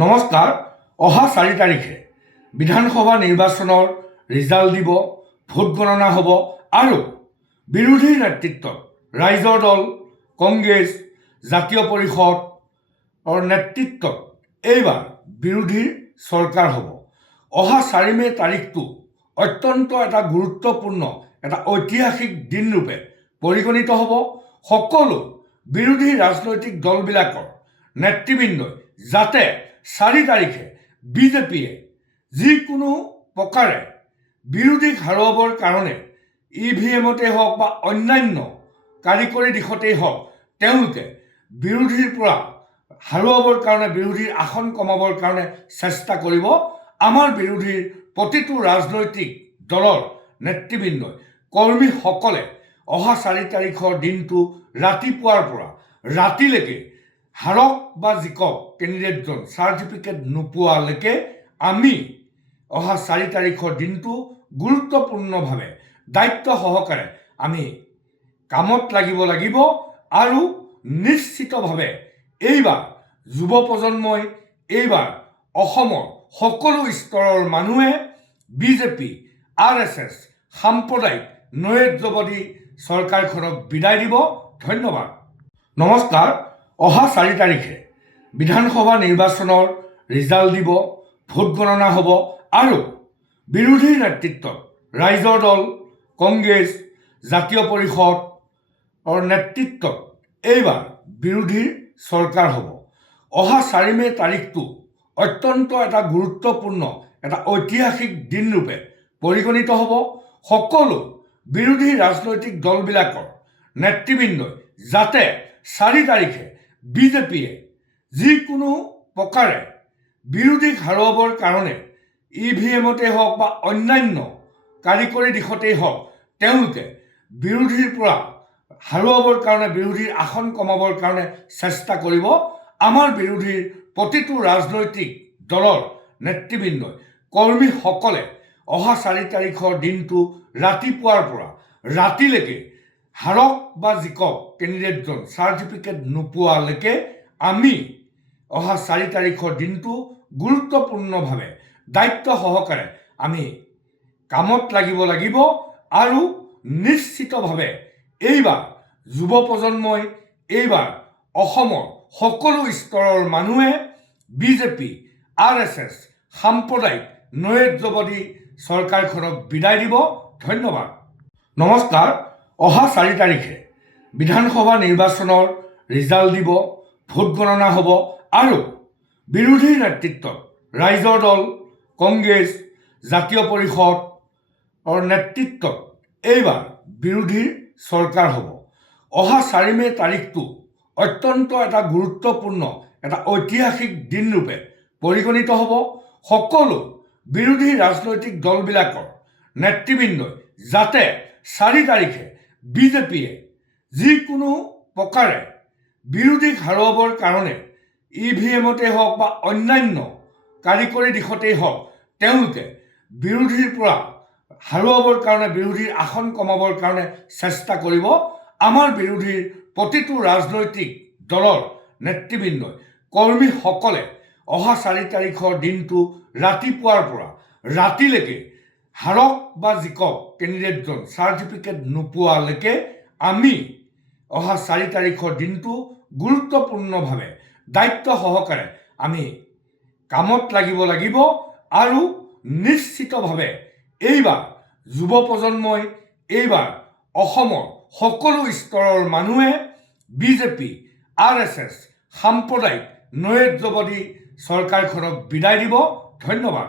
নমস্কাৰ। অহা 4 তাৰিখে বিধানসভা নিৰ্বাচনৰ ৰিজাল্ট দিব, ভোট গণনা হ'ব আৰু বিৰোধী নেতৃত্বত ৰাইজৰ দল, কংগ্ৰেছ, জাতীয় পৰিষদৰ নেতৃত্বত এইবাৰ বিৰোধীৰ চৰকাৰ হ'ব। অহা 4 মে' তাৰিখটো অত্যন্ত এটা গুৰুত্বপূৰ্ণ, এটা ঐতিহাসিক দিনৰূপে পৰিগণিত হ'ব। সকলো বিৰোধী ৰাজনৈতিক দলবিলাকৰ নেতৃবৃন্দই যাতে 4 তাৰিখে বিজেপিয়ে যিকোনো প্ৰকাৰে বিৰোধীক হাৰুৱাবৰ কাৰণে EVM-তে হওক বা অন্যান্য কাৰিকৰী দিশতেই হওক তেওঁলোকে বিৰোধীৰ পৰা হাৰুৱাবৰ কাৰণে, বিৰোধীৰ আসন কমাবৰ কাৰণে চেষ্টা কৰিব। আমাৰ বিৰোধীৰ প্ৰতিটো ৰাজনৈতিক দলৰ নেতৃবৃন্দই, কৰ্মীসকলে অহা 4 তাৰিখৰ দিনটো ৰাতিপুৱাৰ পৰা ৰাতিলৈকে হাৰক বা জিকক কেণ্ডিডেটজন চাৰ্টিফিকেট নোপোৱালৈকে আমি অহা 4 তাৰিখৰ দিনটো গুৰুত্বপূৰ্ণভাৱে দায়িত্ব সহকাৰে আমি কামত লাগিব আৰু নিশ্চিতভাৱে এইবাৰ যুৱ প্ৰজন্মই, এইবাৰ অসমৰ সকলো স্তৰৰ মানুহে বিজেপি, RSS সাম্প্ৰদায়িক নৈৰাজ্যবাদী চৰকাৰখনক বিদায় দিব। ধন্যবাদ। নমস্কাৰ। অহা 4 তাৰিখে বিধানসভা নিৰ্বাচনৰ ৰিজাল্ট দিব, ভোট গণনা হ'ব আৰু বিৰোধী নেতৃত্বত ৰাইজৰ দল, কংগ্ৰেছ, জাতীয় পৰিষদৰ নেতৃত্বত এইবাৰ বিৰোধীৰ চৰকাৰ হ'ব। অহা 4 মে' তাৰিখটো অত্যন্ত এটা গুৰুত্বপূৰ্ণ, এটা ঐতিহাসিক দিনৰূপে পৰিগণিত হ'ব। সকলো বিৰোধী ৰাজনৈতিক দলবিলাকৰ নেতৃবৃন্দই যাতে 4 তাৰিখে বিজেপিয়ে যিকোনো প্ৰকাৰে বিৰোধীক হাৰুৱাবৰ কাৰণে EVM-তে হওক বা অন্যান্য কাৰিকৰী দিশতেই হওক তেওঁলোকে বিৰোধীৰ পৰা হাৰুৱাবৰ কাৰণে, বিৰোধীৰ আসন কমাবৰ কাৰণে চেষ্টা কৰিব। আমাৰ বিৰোধীৰ প্ৰতিটো ৰাজনৈতিক দলৰ নেতৃবৃন্দই, কৰ্মীসকলে অহা 4 তাৰিখৰ দিনটো ৰাতিপুৱাৰ পৰা ৰাতিলৈকে হাৰক বা জিকক কেণ্ডিডেটজন চাৰ্টিফিকেট নোপোৱালৈকে আমি অহা 4 তাৰিখৰ দিনটো গুৰুত্বপূৰ্ণভাৱে দায়িত্ব সহকাৰে আমি কামত লাগিব আৰু নিশ্চিতভাৱে এইবাৰ যুৱ প্ৰজন্মই, এইবাৰ অসমৰ সকলো স্তৰৰ মানুহে বিজেপি, RSS সাম্প্ৰদায়িক নৈৰাজ্যবাদী চৰকাৰখনক বিদায় দিব। ধন্যবাদ। নমস্কাৰ। অহা 4 তাৰিখে বিধানসভা নিৰ্বাচনৰ ৰিজাল্ট দিব, ভোট গণনা হ'ব আৰু বিৰোধী নেতৃত্বত ৰাইজৰ দল, কংগ্ৰেছ, জাতীয় পৰিষদৰ নেতৃত্বত এইবাৰ বিৰোধীৰ চৰকাৰ হ'ব। অহা 4 মে' তাৰিখটো অত্যন্ত এটা গুৰুত্বপূৰ্ণ, এটা ঐতিহাসিক দিনৰূপে পৰিগণিত হ'ব। সকলো বিৰোধী ৰাজনৈতিক দলবিলাকৰ নেতৃবৃন্দই যাতে 4 তাৰিখে বিজেপিয়ে যিকোনো প্ৰকাৰে বিৰোধীক হাৰুৱাবৰ কাৰণে EVM-তে হওক বা অন্যান্য কাৰিকৰী দিশতেই হওক তেওঁলোকে বিৰোধীৰ পৰা হাৰুৱাবৰ কাৰণে, বিৰোধীৰ আসন কমাবৰ কাৰণে চেষ্টা কৰিব। আমাৰ বিৰোধীৰ প্ৰতিটো ৰাজনৈতিক দলৰ নেতৃবৃন্দই, কৰ্মীসকলে অহা 4 তাৰিখৰ দিনটো ৰাতিপুৱাৰ পৰা ৰাতিলৈকে হাৰক বা জিকক কেণ্ডিডেটজন চাৰ্টিফিকেট নোপোৱালৈকে আমি অহা 4 তাৰিখৰ দিনটো গুৰুত্বপূৰ্ণভাৱে দায়িত্ব সহকাৰে আমি কামত লাগিব আৰু নিশ্চিতভাৱে এইবাৰ যুৱ প্ৰজন্মই, এইবাৰ অসমৰ সকলো স্তৰৰ মানুহে বিজেপি, RSS সাম্প্ৰদায়িক নৈৰাজ্যবাদী চৰকাৰখনক বিদায় দিব। ধন্যবাদ।